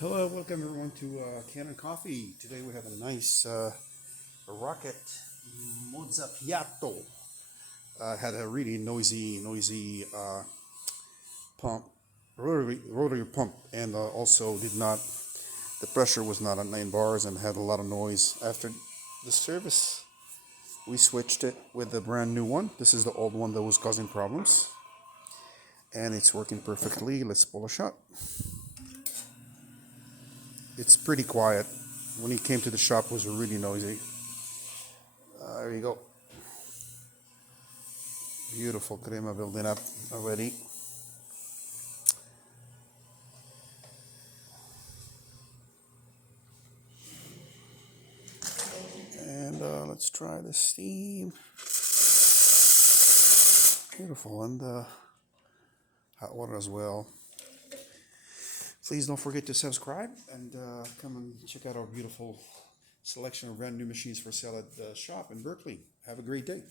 Hello, welcome everyone to Kanen Coffee. Today we have a nice rocket mozzafiato. Had a really noisy pump, rotary pump, and also did not. The pressure was not at 9 bars and had a lot of noise. After the service, we switched it with the brand new one. This is the old one that was causing problems, and it's working perfectly. Let's pull a shot. It's pretty quiet. When he came to the shop, it was really noisy. There you go. Beautiful crema building up already. And let's try the steam. Beautiful, and hot water as well. Please don't forget to subscribe and come and check out our beautiful selection of brand new machines for sale at the shop in Berkeley. Have a great day.